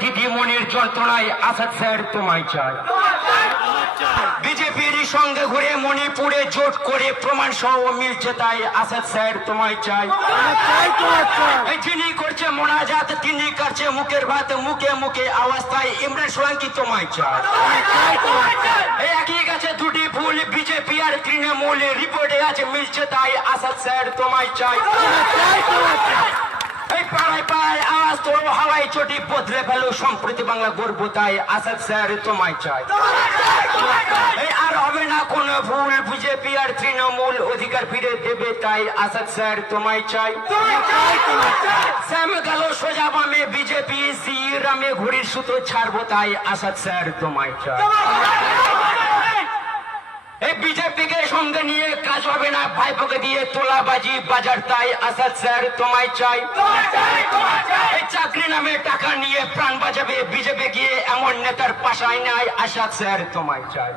দিদিমণির যন্ত্রণায় আসাদ স্যার তোমায় চাই। বিজেপির সঙ্গে ঘুরে মণিপুরে জোট করে প্রমাণ সহ মিলছে তাই আসাদ স্যার তোমায় চাই। যিনি করছে মোনাজাত তিনি করছে মুখের ভাত, মুখে মুখে আওয়াজ তাই ইমরান সোলাঙ্কি তোমায় চাই। একই গাছে দুটি ফুল বিজেপি আর তৃণমূল রিপোর্টে আছে মিলছে তাই আসাদ স্যার তোমায় চাই। এই পাড়ায় পাড়ায় আওয়াজ তোলো হাওয়াই চটি বদলে ফেলো সম্প্রতি বাংলা গর্ব তাই আসাদ স্যার তোমায় চাই। এই আর হবে না কোন ভুল বিজেপি আর তৃণমূল অধিকার ফিরে দেবে তাই আসাদ স্যার তোমায় চাই। শ্যাম গেল সোজা বামে বিজেপি শ্রীরামে ঘুড়ির সুতো ছাড়বো তাই আসাদ স্যার তোমায় চাই। এই বিজেপিকে সঙ্গে নিয়ে কাজ হবে না ভাইপোকে দিয়ে তোলাবাজি বাজার তাই আসাদ স্যার তোমায় চাই। এই চাকরি নামে টাকা নিয়ে প্রাণ বাঁচাবে বিজেপি গিয়ে এমন নেতার পাশায় নাই আসাদ স্যার তোমায় চাই।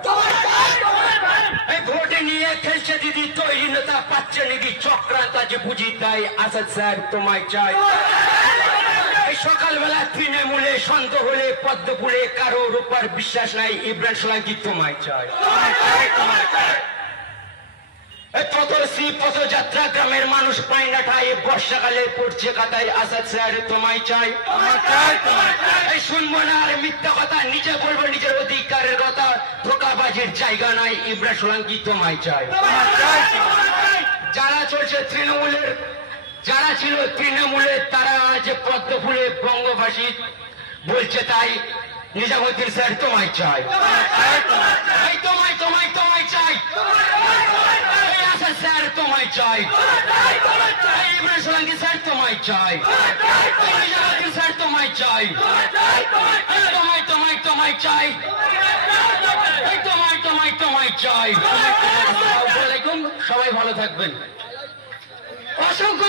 এই ভোটে নিয়ে খেলছে দিদি তৈরি নেতা পাচ্ছে নাকি চক্রান্ত আছে বুঝি তাই আসাদ স্যার তোমায় চাই। সকালবেলা তৃণমূলে সন্দেহ হলে পদ্মপুরে কারোর উপর বিশ্বাস নাই ইমরান সোলাঙ্কি তোমায় চাই। পথশ্রী পথযাত্রা গ্রামের মানুষ পায় না ঠাই বর্ষাকালে পড়ছে কাতায় আসাদ স্যার তোমায় চাই। শুনবো না আর মিথ্যা কথা নিজে বলবো নিজের অধিকারের কথা ধোকাবাজির জায়গা নাই ইমরান সোলাঙ্কি তোমায় চাই। যারা চলছে তৃণমূলের যারা ছিল তৃণমূলে তারা আজ পদ্মফুলে বঙ্গভাষী বলছে তাই নিজামুদ্দিন স্যার তোমায় চাই। তোমায় তোমায় তোমায় চাই আসাদ স্যার তোমায় চাই। ইমরান সোলাঙ্কি স্যার তোমায় চাই। নিজামুদ্দিন স্যার তোমায় চাই। তোমায় তোমায় তোমায় চাই। তোমায় তোমায় তোমায় চাই। আসসালামু আলাইকুম, সবাই ভালো থাকবেন। অসংখ্য